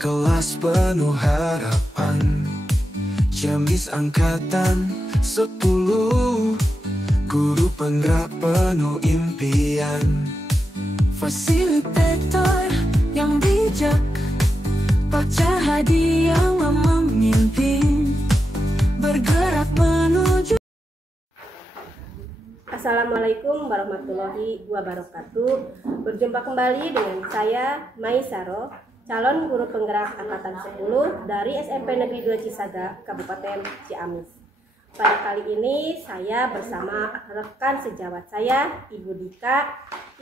kelas penuh harapan, Ciamis angkatan 10, guru penggerak penuh impian. Fasilitator yang bijak, Pak Cahadi yang memimpin, bergerak menuju. Assalamualaikum warahmatullahi wabarakatuh. Berjumpa kembali dengan saya Mai Saro, calon guru penggerak angkatan 10 dari SMP Negeri 2 Cisaga, Kabupaten Ciamis. Pada kali ini saya bersama rekan sejawat saya, Ibu Dika,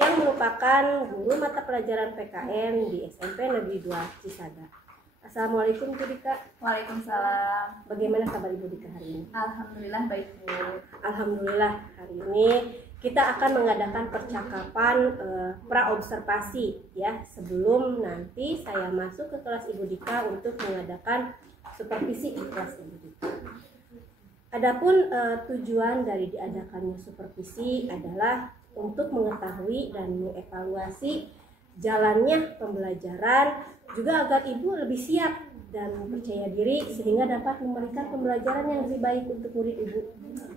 yang merupakan guru mata pelajaran PKN di SMP Negeri 2 Cisaga. Assalamualaikum Bu Dika. Waalaikumsalam. Bagaimana kabar Ibu Dika hari ini? Alhamdulillah baik Bu. Alhamdulillah, hari ini kita akan mengadakan percakapan pra-observasi ya, sebelum nanti saya masuk ke kelas Ibu Dika untuk mengadakan supervisi di kelas Ibu Dika. Adapun tujuan dari diadakannya supervisi adalah untuk mengetahui dan mengevaluasi jalannya pembelajaran, juga agar Ibu lebih siap dan percaya diri sehingga dapat memberikan pembelajaran yang lebih baik untuk murid Ibu.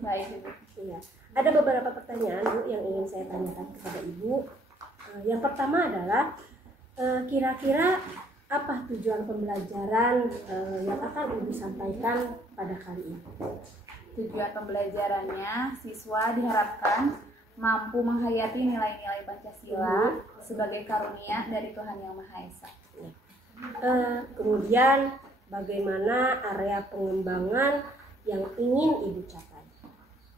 Baik Ibu. Iya. Ada beberapa pertanyaan Bu yang ingin saya tanyakan kepada Ibu. Yang pertama adalah kira-kira apa tujuan pembelajaran yang akan Ibu sampaikan pada kali ini? Tujuan pembelajarannya, siswa diharapkan mampu menghayati nilai-nilai Pancasila sebagai karunia dari Tuhan Yang Maha Esa. Kemudian bagaimana area pengembangan yang ingin Ibu capai?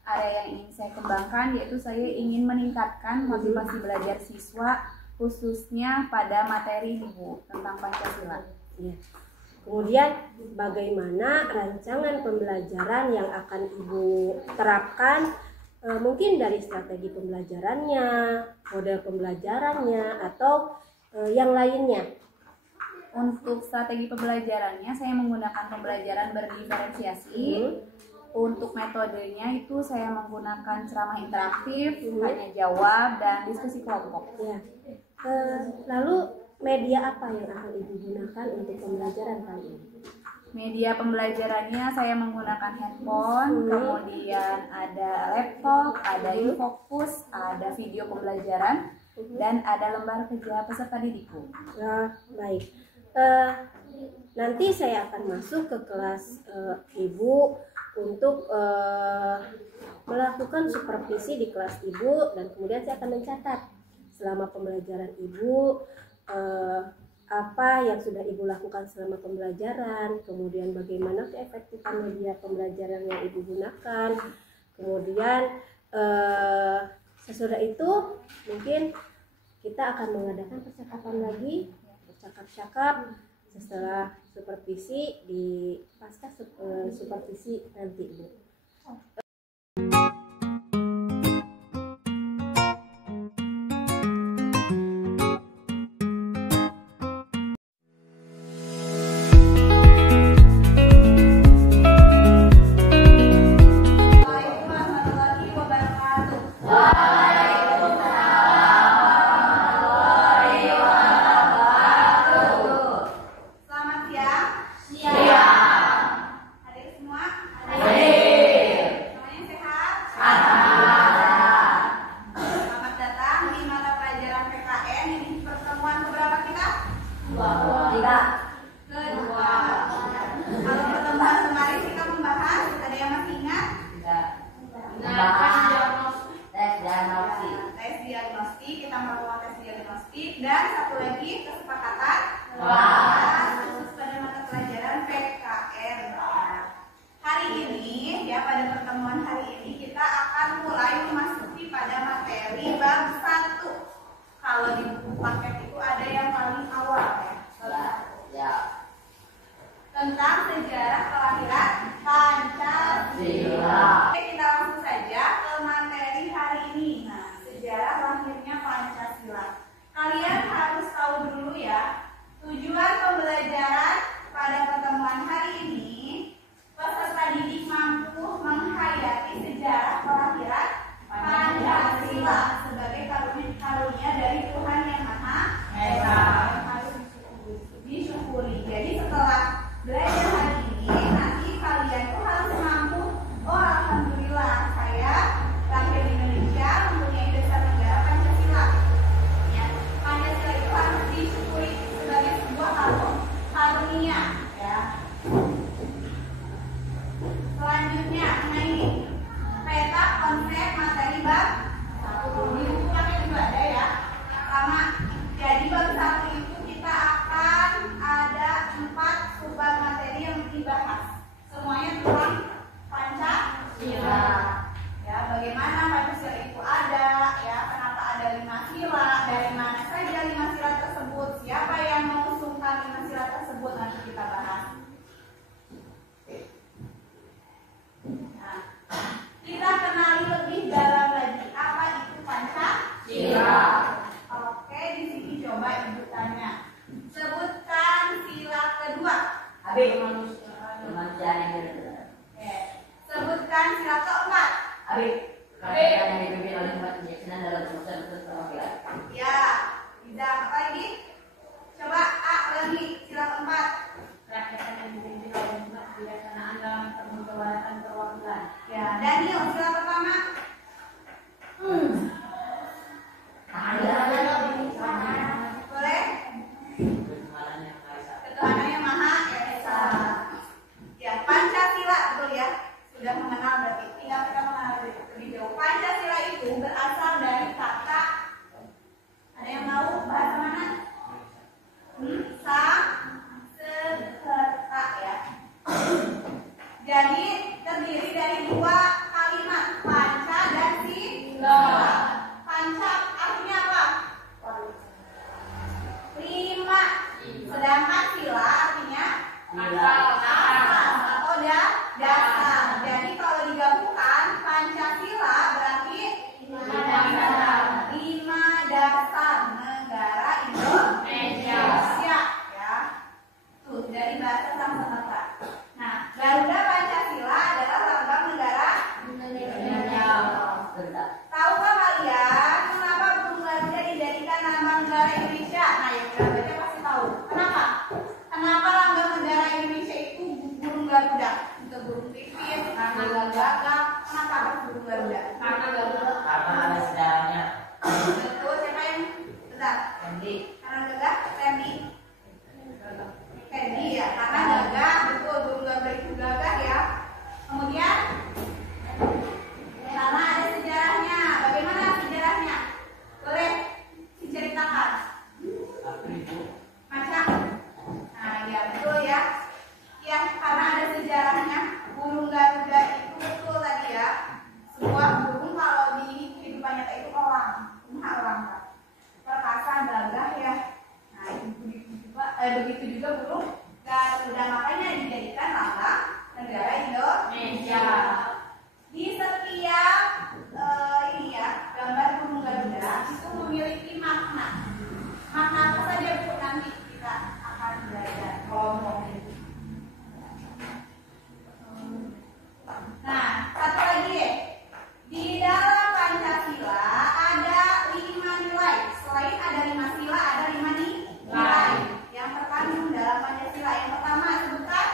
Area yang ingin saya kembangkan yaitu saya ingin meningkatkan motivasi belajar siswa khususnya pada materi Ibu tentang Pancasila. Ya. Kemudian bagaimana rancangan pembelajaran yang akan Ibu terapkan, mungkin dari strategi pembelajarannya, model pembelajarannya, atau yang lainnya. Untuk strategi pembelajarannya saya menggunakan pembelajaran berdiferensiasi. Untuk metodenya itu saya menggunakan ceramah interaktif, tanya jawab, dan diskusi kelompok. Ya. Lalu media apa yang akan Ibu gunakan untuk pembelajaran kali ini? Media pembelajarannya saya menggunakan handphone, kemudian ada laptop, ada infocus, ada video pembelajaran, dan ada lembar kerja peserta didikku. Baik. Nanti saya akan masuk ke kelas Ibu untuk melakukan supervisi di kelas Ibu, dan kemudian saya akan mencatat selama pembelajaran Ibu apa yang sudah Ibu lakukan selama pembelajaran, kemudian bagaimana keefektifan media pembelajaran yang Ibu gunakan, kemudian sesudah itu mungkin kita akan mengadakan percakapan lagi, bercakap-cakap setelah supervisi di pasca supervisi nanti Ibu. Dan satu lagi kesepakatan khusus pada mata pelajaran PKN. Hari ini ya, pada pertemuan hari ini kita akan mulai memasuki pada materi bab 1. Kalau di buku paket itu ada yang paling awal ya. Tentang sejarah kelahiran Pancasila. Oke, kita langsung saja ke materi hari ini. Nah, sejarah lahirnya Pancasila. Kalian harus tahu dulu ya, tujuan pembelajaran pada pertemuan hari ini, peserta didik mampu menghayati sejarah kelahiran Pancasila sebagai karunia dari Tuhan Yang Maha Esa. Harus disyukuri. belajar hari ini nanti kalian tuh harus mampu. Oh, alhamdulillah saya lahir di Indonesia mempunyai dasar negara Pancasila. Ya, Pancasila itu harus disyukuri sebagai sebuah karunia. Ya. Selanjutnya, nah ini peta konsep materi bab 1. Di buku kami juga ada ya. Sama. Jadi bab 1 itu kita akan ada 4 subbab materi yang dibahas. Semuanya tentang Pancasila. Ya, bagaimana Pancasila itu ada, ya, kenapa ada 5 sila, dari mana saja 5 sila tersebut, siapa yang mengusulkan 5 sila tersebut, nanti kita bahas. Nah, kita kenali lebih dalam lagi apa itu Pancasila. Oke, di sini coba ibu tanya. Sebutkan sila kedua. Kemanusiaan yang benar. Oke. Sebutkan sila keempat. Kerajaan yang dipimpin oleh umat kebijaksanaan dalam urusan perwakilan. Ya, bisa apa lagi? Coba A lagi, sila keempat. Rakyat yang dipimpin oleh umat kebijaksanaan dalam permusyawaratan perwakilan. Ya, Daniel, sila pertama. Boleh? Ketuhanan yang Maha Esa. Ya, Pancasila, betul ya. Sudah mengenal berarti. Tinggal kita mengenal lebih jauh. Pancasila itu berasal dari kata, ada yang tahu bahasa mana? Sanskerta ya. Jadi terdiri dari 2 kalimat, panca dan sila. Panca artinya apa? 5. Sedangkan sila artinya asas atau dasar. Jadi kalau digabungkan Pancasila berarti 5 dasar negara Indonesia. Ya. Tuh dari bahasa Sanskerta. Nah, Garuda Pancasila adalah lambang negara Indonesia. Tahukah kalian kenapa burung Garuda dijadikan lambang negara Indonesia? Nah, yang sudah baca pasti tahu. Kenapa? Kenapa lambang negara Indonesia itu burung Garuda? Untuk burung pipit, karena gagak. Kenapa harus burung Garuda? Karena gagak. Karena ada sejarahnya. Betul, siapa yang benar? Nanti Karena gagak, Randy. Randy ya, karena gagak, betul, burung Garuda itu gagak ya. Kemudian karena ada sejarahnya. Bagaimana sejarahnya? Boleh diceritakan? Macam? Nah, ya betul ya. Ya, karena ada sejarahnya. Burung Garuda itu betul tadi ya. Sebuah burung kalau di kehidupan nyata itu elang, perkasa, gagah ya. Nah, begitu juga burung Garuda, makanya dijadikan lambang negara Indonesia. Di setiap ini ya, gambar burung Garuda itu memiliki makna. Makna apa saja Bu? Nanti kita akan belajar ngomongin. Nah, satu lagi deh. Di dalam Pancasila ada 5 nilai. Selain ada 5 sila, ada 5 nilai yang terkandung dalam Pancasila. Yang pertama sebutkan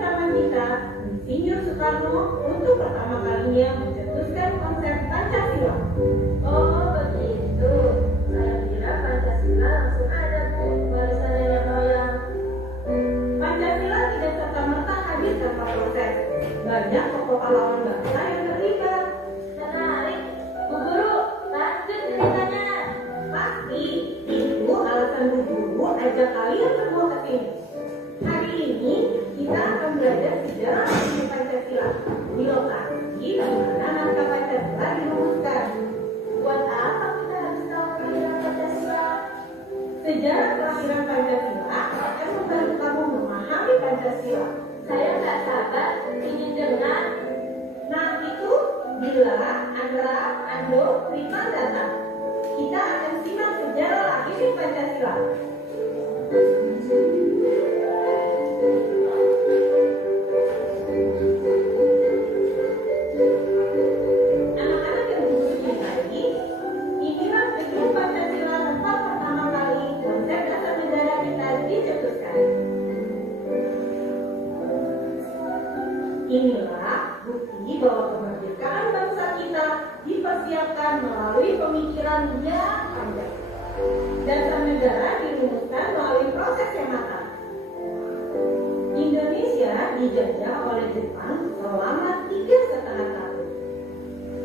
pertama kita, Insinyur Soekarno untuk pertama kalinya mencetuskan konsep Pancasila. Oh begitu. Saya kira Pancasila langsung ada Bu, baru saya bayang. Pancasila tidak serta-merta hadir tanpa proses. Banyak tokoh pahlawan bangsa yang terlibat. Menarik. Bu Guru, lanjut ceritanya. Pasti itu alasan Bu Guru ajak kalian semua ke sini. Hari ini kita akan belajar sejarah asli Pancasila di lokasi di mana naskah Pancasila dirumuskan. Buat apa kita harus tahu kelahiran Pancasila? Sejarah kelahiran Pancasila akan membantu kamu memahami Pancasila. Saya nggak sabar ingin dengar. Nah itu bila Andra, Ando, Rima datang, kita akan simak sejarah lahir Pancasila. Anak-anak yang duduk tadi, inilah gedung Pancasila tempat pertama kali konsep dasar negara kita dicetuskan. Inilah bukti bahwa kemerdekaan bangsa kita dipersiapkan melalui pemikiran yang panjang. Dasar negara dirumuskan melalui proses yang matang. Indonesia dijajah oleh Jepang selama 3,5 tahun.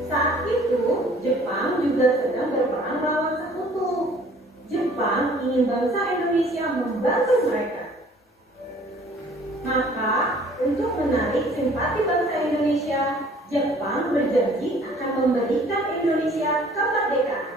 Saat itu, Jepang juga sedang berperang melawan sekutu. Jepang ingin bangsa Indonesia membantu mereka. Maka, untuk menarik simpati bangsa Indonesia, Jepang berjanji akan memberikan Indonesia kemerdekaan.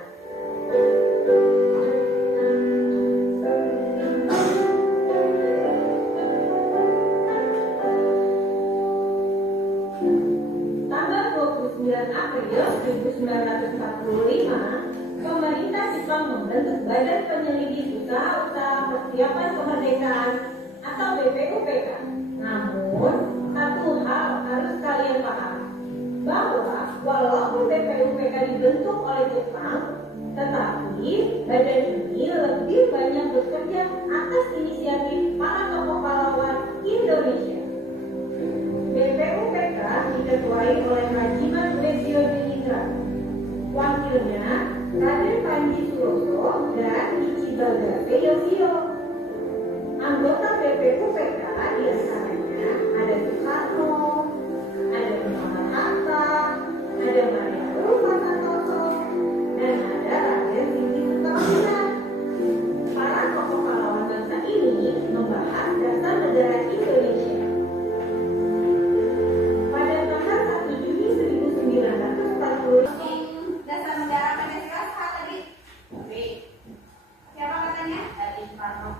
Tanggal 29 April 1945, pemerintah Jepang membentuk Badan Penyelidik Usaha-Usaha Persiapan Kemerdekaan atau BPUPK. Namun, satu hal harus kalian pahami, bahwa walaupun BPUPK dibentuk oleh Jepang, tetapi badan ini lebih banyak bekerja atas inisiatif para tokoh pahlawan Indonesia. BPUPK diketuai oleh Rajiman Lesio Indra. Wakilnya Raden Panji Suroso dan Ichiba Gase Yoshio. Anggota BPUPK diantaranya ada Soekarno, ada Muhammad Hatta, ada Maria Ruma Santoso, dan ada Raden Sindi Sukamana. Para tokoh pahlawan bangsa ini membahas dasar negara Indonesia. Pada tanggal 1 Juni 1940, Dasar negara Pancasila siapa tadi? Siapa katanya? Dari Soekarno.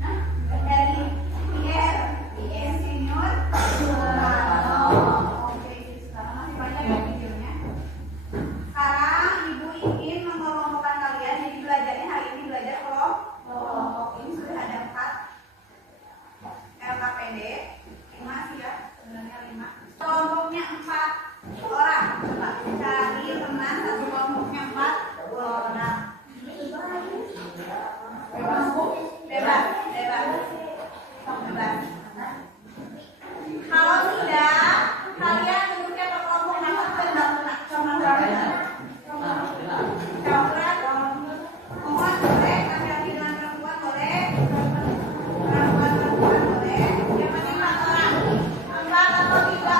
Nah, dari Pierre Senior Soekarno. Oke, sekarang masih banyak ya videonya. Sekarang Ibu ingin mengelompokkan kalian. Jadi belajarnya hari ini belajar kelompok. Ini sudah ada 4 LKPD, 5 sih ya, sebenarnya 5. Kelompoknya 4 orang. Coba cari teman satu kelompoknya 4 orang. Bebas. Kalau sudah, kalian duduknya ke kelompok mana? Campuran, mohon boleh, laki-laki dengan perempuan boleh, perempuan boleh. Yang penting 4 orang, 4 atau 3.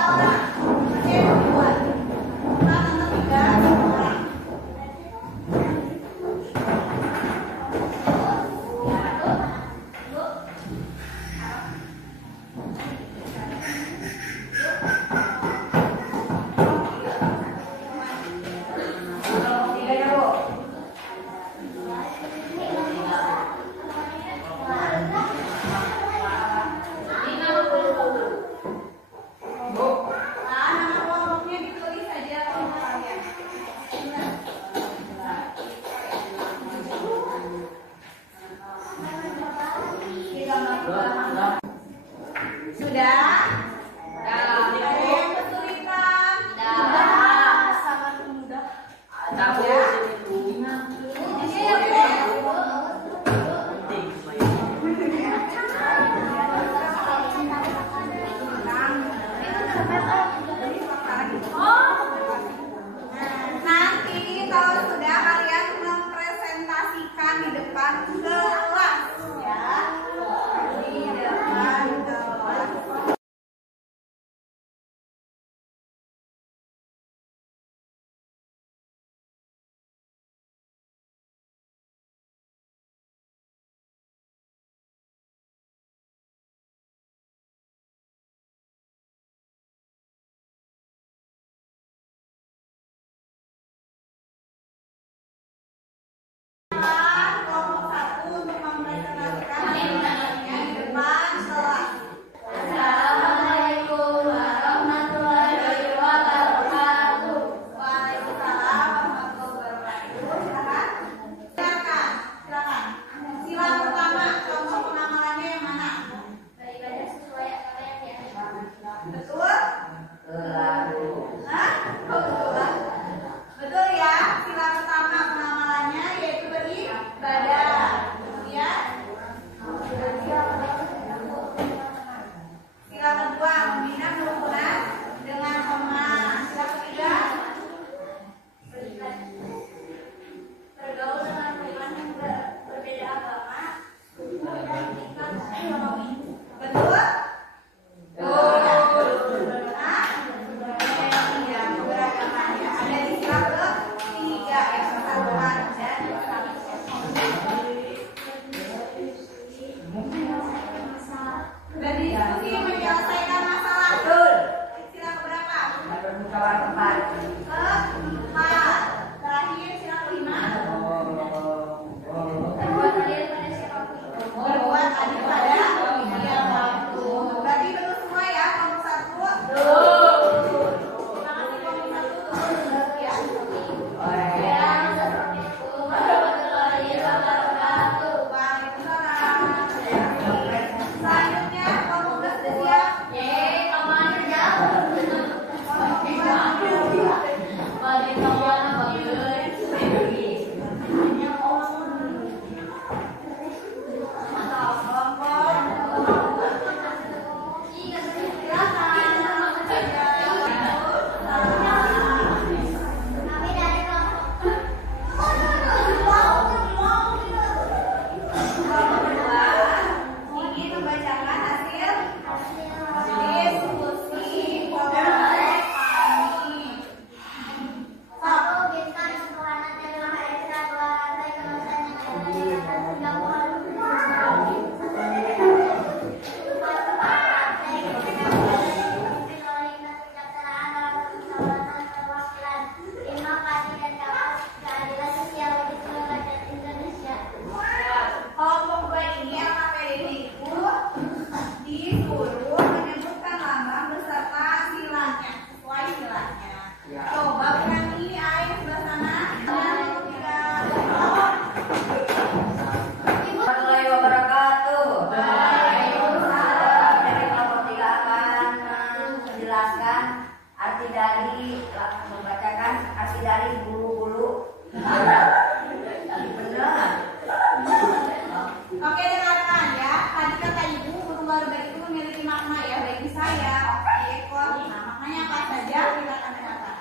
sayap di ekor. Nah, maknanya apa saja? Silakan kata.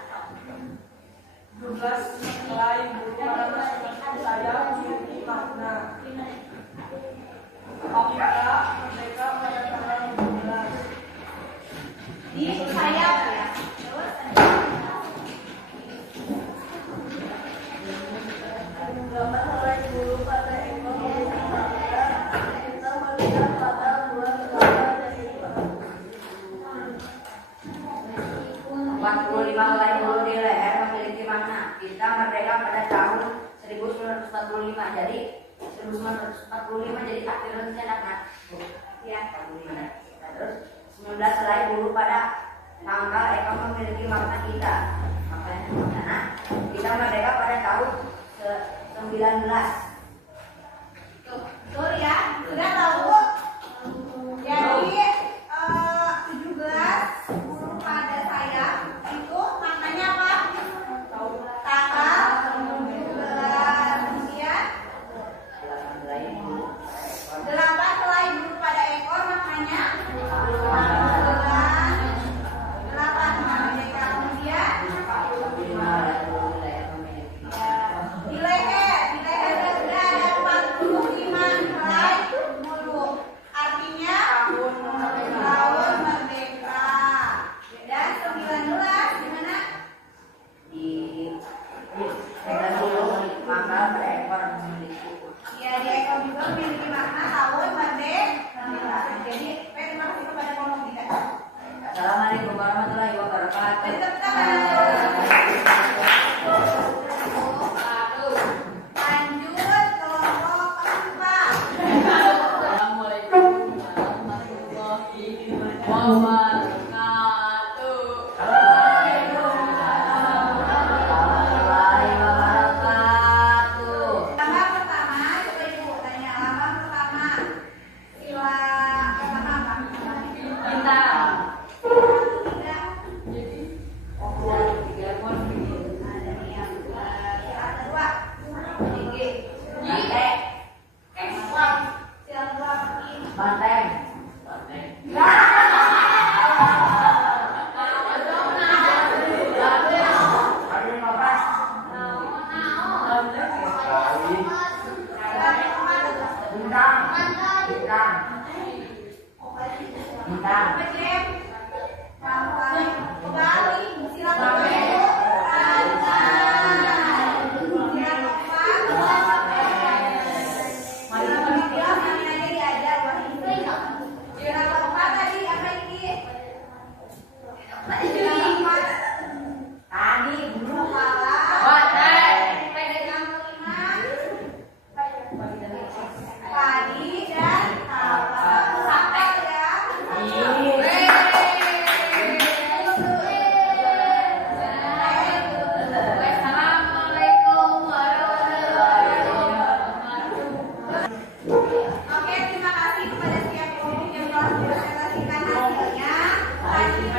12 helai bulu pada saya memiliki makna. Kita merdeka pada tanggal 12. Di sayap ya. Terus Gambar helai bulu pada ekor kita melihat pada dua belah dari 45 helai bulu di leher memiliki makna. Kita merdeka pada tahun 1945. Jadi 1945 jadi akhir rencana. Ya, 45. Nah, terus 19 helai bulu pada pangkal ekor memiliki makna kita. Makna kita merdeka pada tahun 19. betul ya. Sudah tahu? Jadi 17 bulu pada sayap itu maknanya apa? Tanggal 17. Kemudian 8 helai bulu pada ekor maknanya 8 merdeka. Kemudian di leher sudah ada 45 helai bulu. Artinya tahun merdeka. Dan 19 di mana? Di dulu pangkal pada ekor memiliki. Ya, di ekor juga memiliki makna tahun merdeka. Jadi, terima kasih kepada kolom kita. Assalamualaikum warahmatullahi wabarakatuh. Beri tepuk tangan. Lanjut kelompok keempat. Assalamualaikum warahmatullahi wabarakatuh. Warahmatullahi wabarakatuh. Lambang pertama, coba ibu tanya. Lambang pertama, sila pertama apa? Bintang. Tiga. Ada nih yang sila kedua. Tinggi. Banteng. Sila kedua apa? Banteng. Ada 15. Sila keempat. Bintang. Bintang. Bintang. Pecem. Kembali. Sila kedua ibu. Tangan. Sila keempat. Sila ketiga mana aja diajar wah ini. Sila keempat tadi apa ini? Sila keempat. Tadi bulu. Kepala. Banteng. Yang kelima. Padi dan kawal. Sampai ya. Assalamualaikum warahmatullahi wabarakatuh. Oke, terima kasih kepada setiap guru yang telah mempresentasikan hasilnya. Lanjut.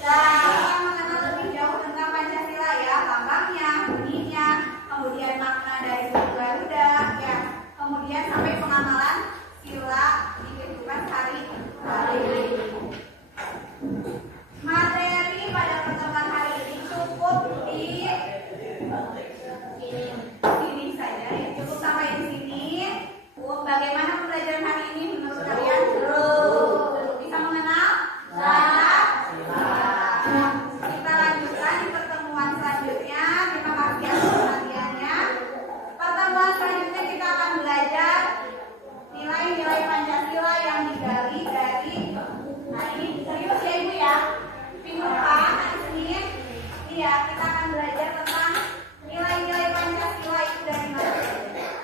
Dan kita mengenal lebih jauh tentang Pancasila ya, lambangnya, bunyinya, kemudian makna dari suku Garuda, ya, kemudian sampai pengamalan sila di kehidupan sehari-hari. Materi pada pertemuan hari ini cukup di sini saja ya, cukup sampai di sini. Bagaimana pembelajaran hari ini menurut kalian? Bisa mengenal? Kita lanjutkan di pertemuan selanjutnya. Terima kasih atas perhatiannya. Pertemuan selanjutnya kita akan belajar nilai-nilai Pancasila yang digali dari ini serius ya ibu ya. Minggu depan hari Senin, iya kita akan belajar tentang nilai-nilai Pancasila itu dari mana.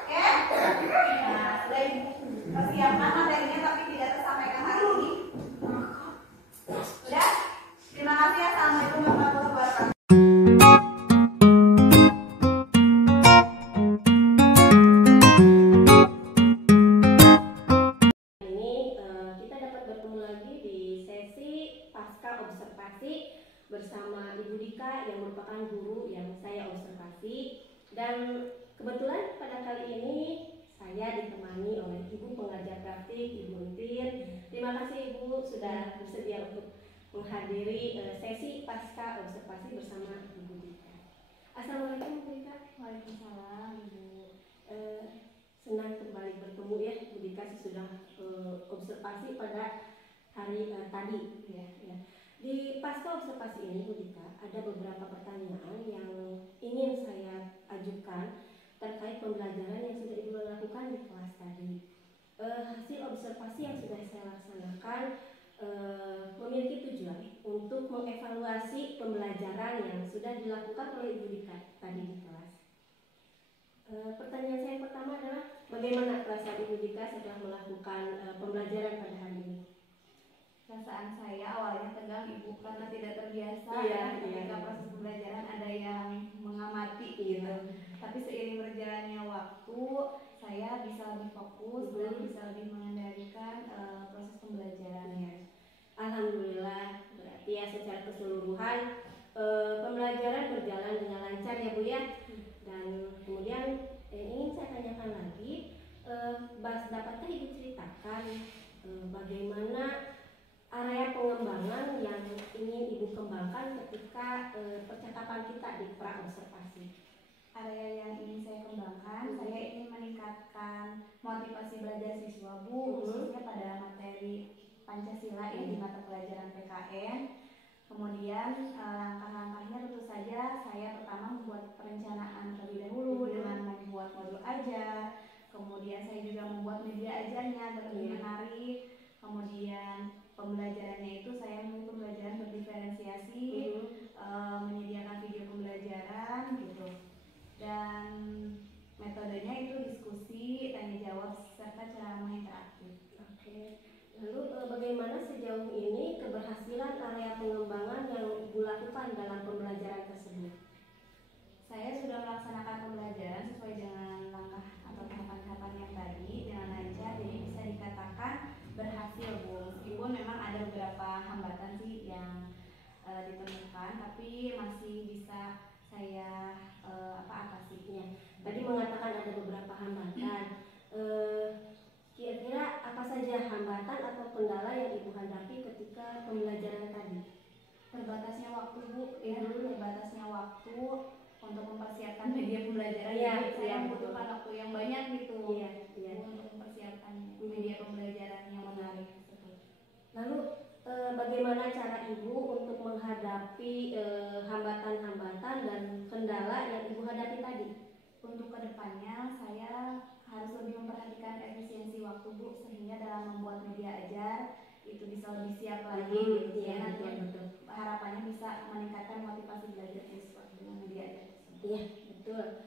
Oke? Nah, sudah ibu persiapkan materinya tapi tidak tersampaikan hari ini. Sudah? Terima kasih. Assalamualaikum warahmatullahi wabarakatuh. Ini kita dapat bertemu lagi di sesi pasca observasi bersama Ibu Dika yang merupakan guru yang saya observasi, dan kebetulan pada kali ini saya ditemani oleh Ibu pengajar praktik Ibu Entin Terima kasih Ibu sudah bersedia untuk menghadiri sesi pasca observasi bersama Ibu Dika. Assalamualaikum Bu Dika. Waalaikumsalam Ibu. Senang kembali bertemu ya Bu Dika, sudah observasi pada hari tadi ya. Di pasca observasi ini Bu Dika, ada beberapa pertanyaan yang ingin saya ajukan terkait pembelajaran yang sudah Ibu lakukan di kelas tadi. Hasil observasi yang sudah saya laksanakan memiliki tujuan untuk mengevaluasi pembelajaran yang sudah dilakukan oleh Ibu Dika tadi di kelas. Pertanyaan saya pertama adalah bagaimana perasaan Ibu Dika setelah melakukan pembelajaran pada hari ini? Perasaan saya awalnya tegang Ibu karena tidak terbiasa ketika proses pembelajaran ada yang mengamati gitu. Tapi seiring berjalannya waktu, saya bisa lebih fokus dan bisa lebih mengendalikan proses pembelajarannya. Alhamdulillah, berarti ya secara keseluruhan pembelajaran berjalan dengan lancar ya Bu ya. Dan kemudian ingin saya tanyakan lagi, dapatkah Ibu ceritakan bagaimana area pengembangan yang ingin Ibu kembangkan ketika percakapan kita di pra-observasi? Area yang ingin saya kembangkan, saya ingin meningkatkan motivasi belajar siswa Bu, khususnya pada materi Pancasila ini di mata pelajaran PKN. Kemudian langkah-langkahnya tentu saja saya pertama membuat perencanaan terlebih dahulu dengan membuat modul ajar. Kemudian saya juga membuat media ajarnya lebih menarik. Kemudian pembelajarannya itu saya memilih pembelajaran berdiferensiasi, menyediakan video pembelajaran gitu. Dan metodenya itu diskusi, tanya jawab serta ceramah interaktif. Oke. Lalu bagaimana sejauh ini keberhasilan area pengembangan yang Ibu lakukan dalam pembelajaran tersebut? Saya sudah melaksanakan pembelajaran sesuai dengan langkah atau tahapan-tahapan yang tadi dengan lancar, jadi bisa dikatakan berhasil Bu. Meskipun memang ada beberapa hambatan sih yang ditemukan, tapi masih bisa saya atasi. Tadi mengatakan ada beberapa hambatan. Kira-kira apa saja hambatan atau kendala yang Ibu hadapi ketika pembelajaran tadi? Terbatasnya waktu Bu, terbatasnya waktu untuk mempersiapkan media pembelajaran. Saya membutuhkan waktu yang banyak gitu untuk mempersiapkan media pembelajaran yang menarik. Lalu bagaimana cara Ibu untuk menghadapi hambatan-hambatan dan kendala yang Ibu hadapi tadi? Untuk kedepannya saya harus lebih memperhatikan efisiensi waktu Bu, sehingga dalam membuat media ajar itu bisa lebih siap lagi gitu ya. Nanti harapannya bisa meningkatkan motivasi belajar siswa dengan media ajar. Iya betul.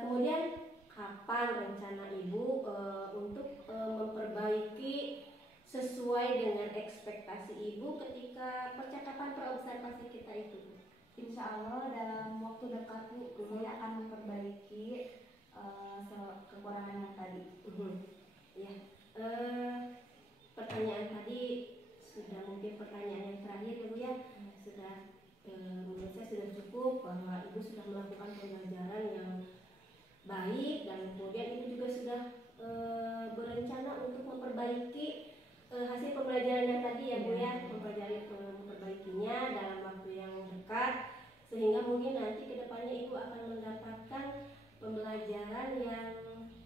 Kemudian kapan rencana Ibu untuk memperbaiki sesuai dengan ekspektasi Ibu ketika percakapan pra-observasi kita itu? Insya Allah dalam waktu dekat Bu, saya akan memperbaiki kekurangan yang tadi. Ya, pertanyaan tadi sudah mungkin pertanyaan yang terakhir ya Bu ya. Sudah menurut saya sudah cukup bahwa Ibu sudah melakukan pembelajaran yang baik dan kemudian Ibu juga sudah berencana untuk memperbaiki hasil pembelajaran yang tadi ya Bu ya, memperbaikinya dalam waktu yang dekat sehingga mungkin nanti kedepannya Ibu akan mendapatkan pembelajaran yang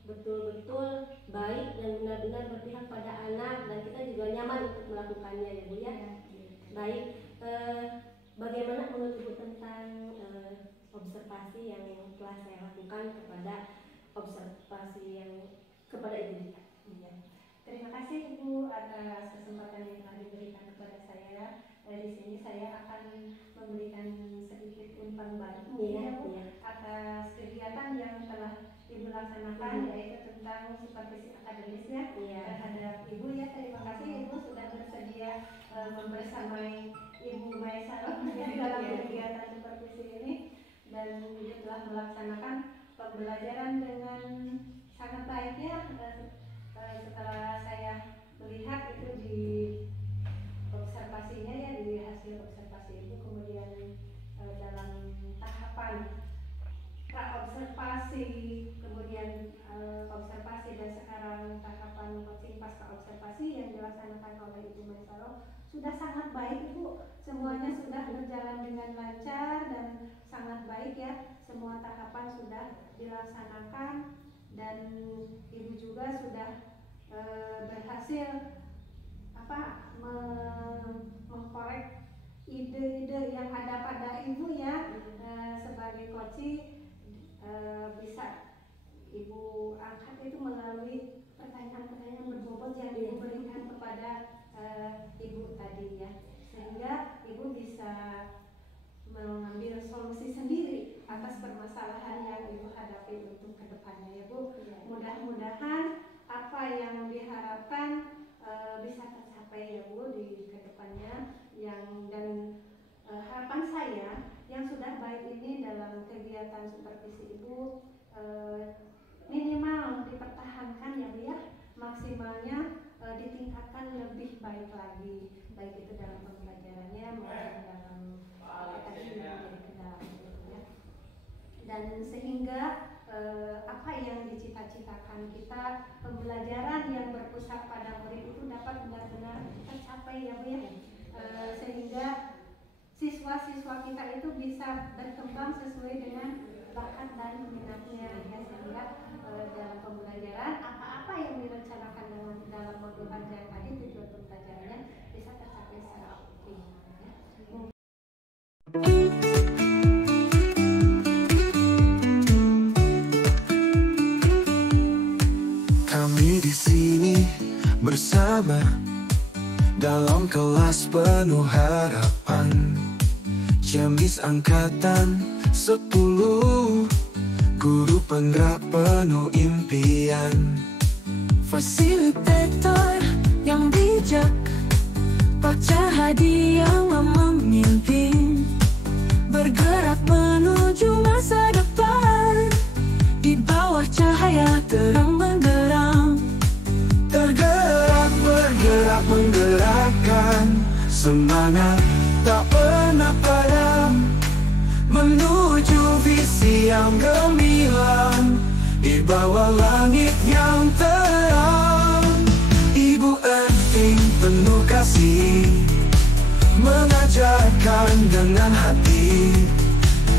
betul-betul baik dan benar-benar berpihak pada anak dan kita juga nyaman untuk melakukannya ya Bu ya. Baik, bagaimana menurut Ibu tentang observasi yang telah saya lakukan kepada Ibu Dika? Terima kasih Ibu atas kesempatan yang telah diberikan kepada saya. Di sini saya akan memberikan sedikit umpan balik atas kegiatan yang telah Ibu laksanakan, yaitu tentang supervisi akademis terhadap Ibu ya. Terima kasih Ibu sudah bersedia membersamai Ibu Maisarah dalam kegiatan supervisi ini dan juga telah melaksanakan pembelajaran dengan sangat baik ya. Setelah saya melihat itu di observasinya ya, di hasil observasi itu, kemudian dalam tahapan pra-observasi, kemudian observasi dan sekarang tahapan coaching pasca observasi yang dilaksanakan oleh sudah sangat baik Ibu, semuanya sudah berjalan dengan lancar dan sangat baik ya, semua tahapan sudah dilaksanakan dan Ibu juga sudah berhasil mengkorek ide-ide yang ada pada Ibu ya, sebagai coach bisa Ibu angkat itu melalui pertanyaan-pertanyaan berbobot yang Ibu berikan kepada Ibu tadi ya, sehingga Ibu bisa mengambil solusi sendiri atas permasalahan yang Ibu hadapi untuk kedepannya ya Bu. Mudah-mudahan apa yang diharapkan bisa tercapai ya Bu di kedepannya, dan harapan saya yang sudah baik ini dalam kegiatan supervisi Ibu minimal dipertahankan ya Bu ya, maksimalnya ditingkatkan lebih baik lagi, baik itu dalam pembelajarannya maupun dalam tadi menjadi kendala ya. Dan sehingga apa yang dicita-citakan kita, pembelajaran yang berpusat pada murid itu dapat benar-benar tercapai ya Bu ya, sehingga siswa-siswa kita itu bisa berkembang sesuai dengan bakat dan minatnya ya, sehingga dalam pembelajaran apa-apa yang direncanakan dalam modul pelajaran tadi, tujuan pembelajarannya bisa tercapai secara optimal ya. Kami di sini bersama dalam kelas penuh harapan, Ciamis Angkatan 10, guru penggerak penuh impian, fasilitator yang bijak, Pak Cahadi yang memimpin, bergerak menuju masa depan, di bawah cahaya terang benderang, tergerak bergerak menggerakkan, semangat tak pernah padam, menuju visi yang gemilang, di bawah langit yang terang. Ibu Erting penuh kasih, mengajarkan dengan hati,